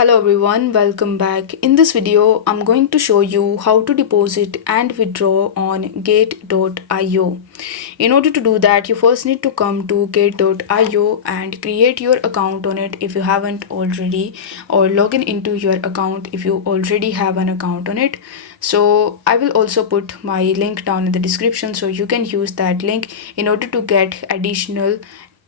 Hello everyone, welcome back. In this video, I'm going to show you how to deposit and withdraw on gate.io. In order to do that, you first need to come to gate.io and create your account on it if you haven't already, or log in into your account if you already have an account on it. So I will also put my link down in the description so you can use that link in order to get additional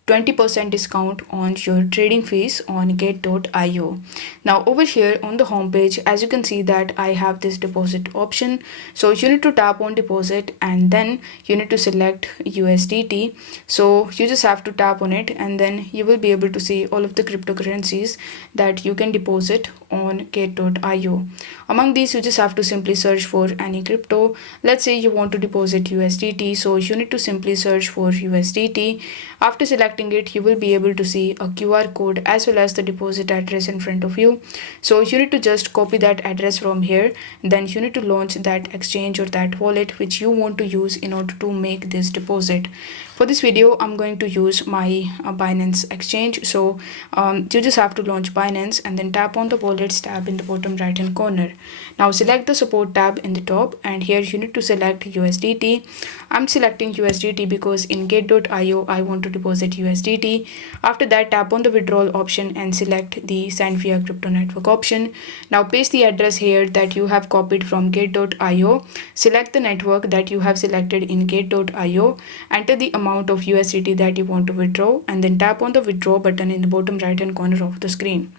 20% discount on your trading fees on gate.io. Now over here on the home page, as you can see that I have this deposit option. So you need to tap on deposit and then you need to select USDT. So you just have to tap on it and then you will be able to see all of the cryptocurrencies that you can deposit on gate.io. Among these, you just have to simply search for any crypto. Let's say you want to deposit USDT. So you need to simply search for USDT. After selecting it, you will be able to see a QR code as well as the deposit address in front of you. So you need to just copy that address from here. Then you need to launch that exchange or that wallet which you want to use in order to make this deposit. For this video, I'm going to use my Binance exchange. So you just have to launch Binance and then tap on the wallets tab in the bottom right hand corner. Now select the support tab in the top and here you need to select USDT. I'm selecting USDT because in gate.io I want to deposit USDT. After that, tap on the withdrawal option and select the send via crypto network option. Now paste the address here that you have copied from gate.io. Select the network that you have selected in gate.io. Enter the amount of USDT that you want to withdraw and then tap on the withdraw button in the bottom right hand corner of the screen.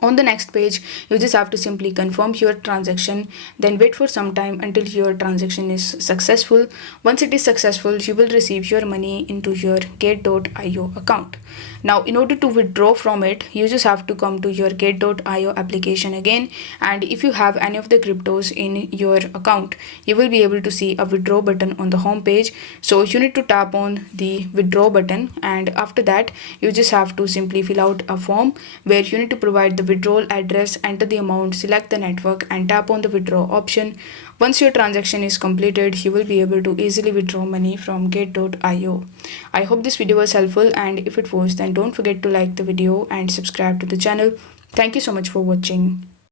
On the next page, you just have to simply confirm your transaction, then wait for some time until your transaction is successful. Once it is successful, you will receive your money into your gate.io account. Now, in order to withdraw from it, you just have to come to your gate.io application again. And if you have any of the cryptos in your account, you will be able to see a withdraw button on the home page. So you need to tap on the withdraw button. And after that, you just have to simply fill out a form where you need to provide the withdrawal address, enter the amount, select the network and tap on the withdraw option. Once your transaction is completed, you will be able to easily withdraw money from gate.io. I hope this video was helpful, and if it was, then don't forget to like the video and subscribe to the channel. Thank you so much for watching.